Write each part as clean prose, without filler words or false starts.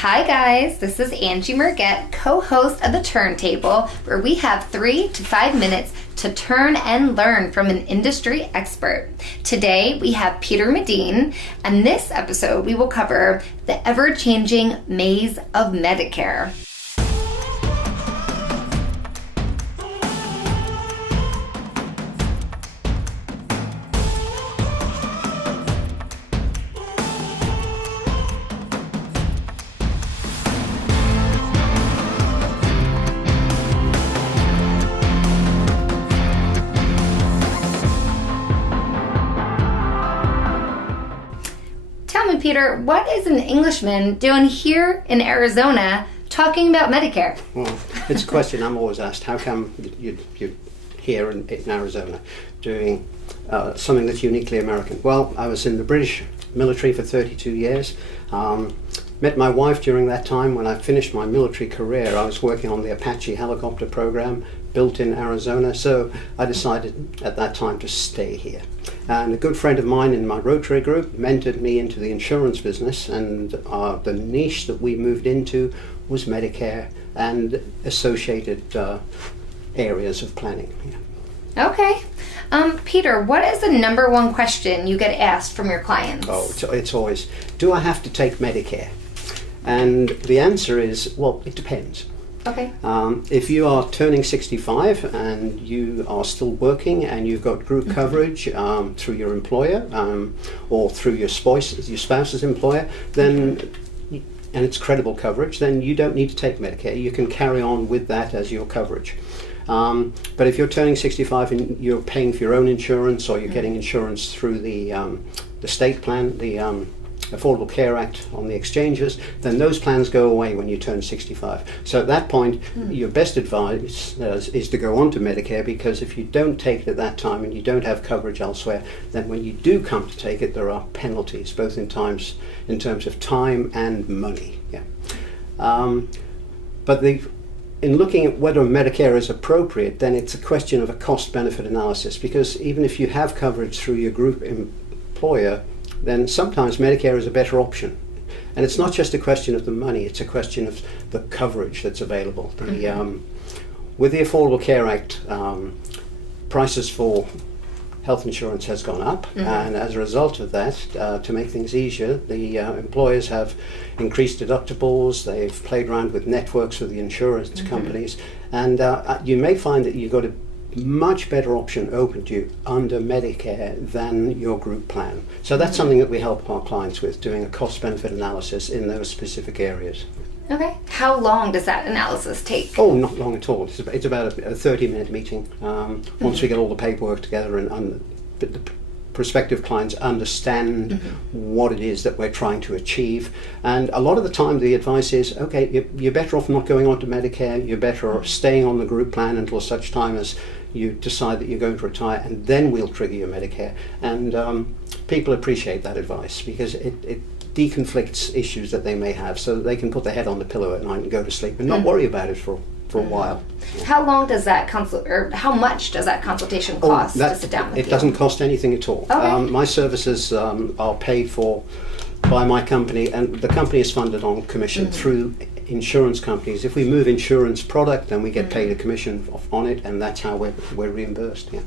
Hi guys, this is Angie Merget, co-host of The Turntable, where we have 3 to 5 minutes to turn and learn from an industry expert. Today we have Peter Madine, and this episode we will cover the ever-changing maze of Medicare. Tell me, Peter, what is an Englishman doing here in Arizona talking about Medicare? Well, it's a question I'm always asked. How come you're here in Arizona doing something that's uniquely American? Well, I was in the British military for 32 years. Met my wife during that time. When I finished my military career, I was working on the Apache helicopter program built in Arizona, so I decided at that time to stay here. And a good friend of mine in my Rotary group mentored me into the insurance business, and the niche that we moved into was Medicare and associated areas of planning. Yeah. Okay. Peter, what is the number one question you get asked from your clients? Oh, it's always, do I have to take Medicare? And the answer is, well, it depends. Okay. If you are turning 65 and you are still working and you've got group coverage through your employer or through your spouse's employer, then and it's credible coverage, then you don't need to take Medicare. You can carry on with that as your coverage. But if you're turning 65 and you're paying for your own insurance, or you're getting insurance through the state plan, the Affordable Care Act on the exchanges, then those plans go away when you turn 65. So at that point, your best advice is to go on to Medicare, because if you don't take it at that time and you don't have coverage elsewhere, then when you do come to take it, there are penalties, both in terms of time and money. Yeah. But in looking at whether Medicare is appropriate, then it's a question of a cost-benefit analysis, because even if you have coverage through your group employer, then sometimes Medicare is a better option. And it's not just a question of the money, it's a question of the coverage that's available. With the Affordable Care Act, prices for health insurance has gone up, and as a result of that, to make things easier, the employers have increased deductibles, they've played around with networks with the insurance companies, and you may find that you've got a much better option open to you under Medicare than your group plan. So that's something that we help our clients with, doing a cost-benefit analysis in those specific areas. Okay. How long does that analysis take? Oh, not long at all. It's about a 30-minute meeting. Once we get all the paperwork together and the prospective clients understand what it is that we're trying to achieve. And a lot of the time the advice is, okay, you're better off not going on to Medicare, you're better off staying on the group plan until such time as you decide that you're going to retire, and then we'll trigger your Medicare. And people appreciate that advice, because it deconflicts issues that they may have, so that they can put their head on the pillow at night and go to sleep and not worry about it for a while. How long does that how much does that consultation cost to sit down with you? It doesn't cost anything at all. Okay. My services are paid for by my company, and the company is funded on commission through insurance companies. If we move insurance product, then we get paid a commission on it, and that's how we're reimbursed. Yeah.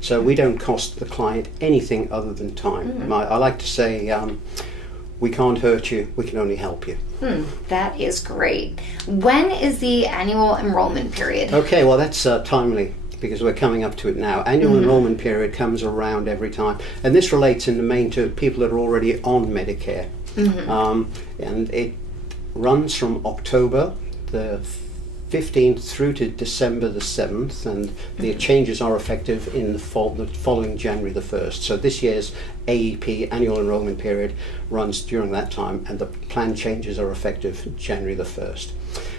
So we don't cost the client anything other than time. I like to say, we can't hurt you, we can only help you. That is great. When is the annual enrollment period? Okay, well that's timely, because we're coming up to it now. Annual enrollment period comes around every time, and this relates in the main to people that are already on Medicare. And it runs from October the 15th through to December the 7th, and the changes are effective in the following January the 1st. So this year's AEP, annual enrollment period, runs during that time, and the plan changes are effective January the 1st.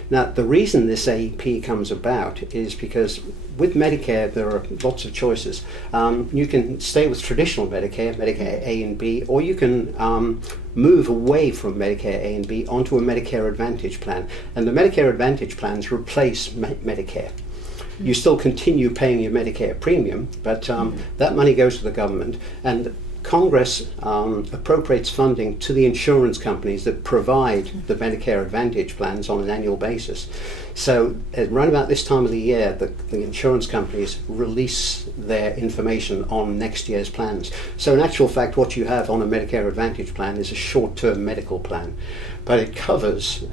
Now, the reason this AEP comes about is because with Medicare, there are lots of choices. You can stay with traditional Medicare, Medicare A and B, or you can move away from Medicare A and B onto a Medicare Advantage plan. And the Medicare Advantage plans replace Medicare. You still continue paying your Medicare premium, but that money goes to the government, and Congress appropriates funding to the insurance companies that provide the Medicare Advantage plans on an annual basis. So around about this time of the year, the insurance companies release their information on next year's plans. So in actual fact, what you have on a Medicare Advantage plan is a short-term medical plan, but it covers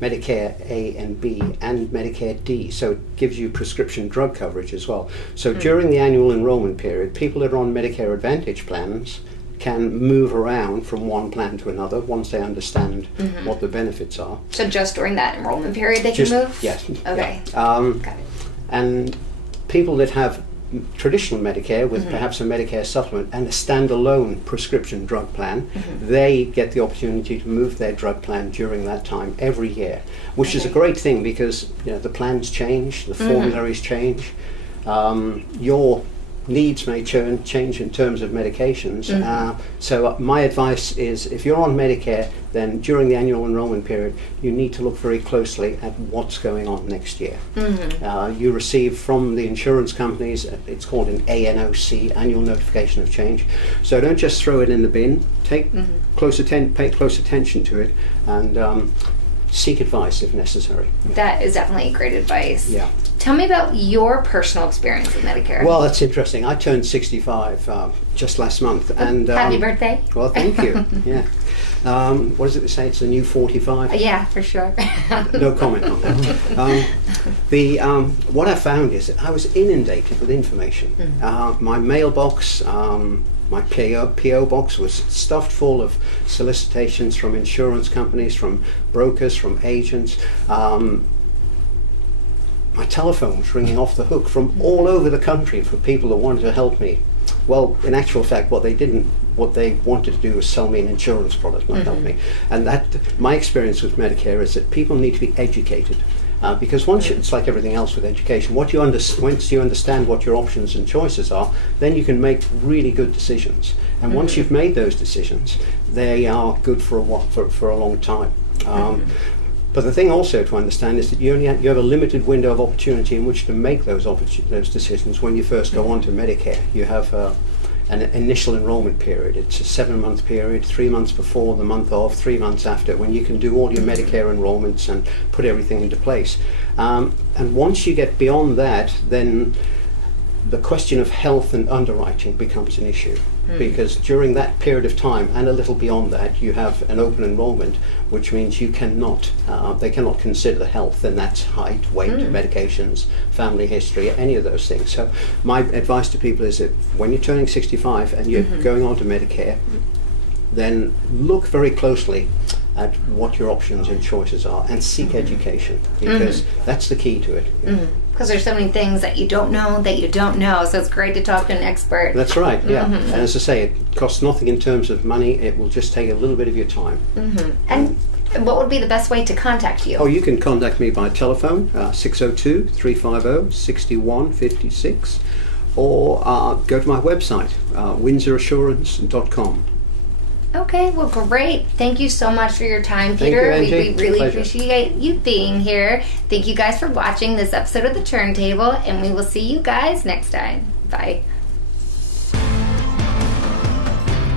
Medicare A and B and Medicare D, so it gives you prescription drug coverage as well. So during the annual enrollment period, people that are on Medicare Advantage plans can move around from one plan to another once they understand what the benefits are. So just during that enrollment period they can move? Yes. Okay. Yeah. Got it. And people that have traditional Medicare with perhaps a Medicare supplement and a standalone prescription drug plan, they get the opportunity to move their drug plan during that time every year, which is a great thing because the plans change, the formularies change, your needs may change in terms of medications. So my advice is if you're on Medicare, then during the annual enrollment period, you need to look very closely at what's going on next year. You receive from the insurance companies, it's called an ANOC, Annual Notification of Change. So don't just throw it in the bin. Take pay close attention to it, and seek advice if necessary. That is definitely great advice. Yeah. Tell me about your personal experience with Medicare. Well, that's interesting. I turned 65 just last month. And happy birthday. Well, thank you. Yeah. What does it say? It's the new 45? Yeah, for sure. No comment on that. What I found is that I was inundated with information. My mailbox, my PO box was stuffed full of solicitations from insurance companies, from brokers, from agents. My telephone was ringing off the hook from all over the country for people that wanted to help me. Well, in actual fact, what they wanted to do was sell me an insurance product, not help me. And my experience with Medicare is that people need to be educated. Because it's like everything else with education. Once you understand what your options and choices are, then you can make really good decisions. And once you've made those decisions, they are good for a long time. But the thing also to understand is that you have a limited window of opportunity in which to make those decisions when you first go on to Medicare. You have an initial enrollment period. It's a 7-month period, 3 months before, the month of, 3 months after, when you can do all your Medicare enrollments and put everything into place. And once you get beyond that, then the question of health and underwriting becomes an issue. Because during that period of time and a little beyond that, you have an open enrollment, which means they cannot consider the health, and that's height, weight, medications, family history, any of those things. So my advice to people is that when you're turning 65 and you're going on to Medicare, then look very closely at what your options and choices are and seek education, because that's the key to it. Because there's so many things that you don't know, so it's great to talk to an expert. That's right, yeah. And as I say, it costs nothing in terms of money. It will just take a little bit of your time. And what would be the best way to contact you? Oh, you can contact me by telephone, 602-350-6156, or go to my website, windsorassurance.com. Okay, well, great. Thank you so much for your time, Thank Peter. you, Angie. We really Pleasure. appreciate you being here. Thank you guys for watching this episode of The Turntable, and we will see you guys next time. Bye.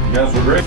You guys were great.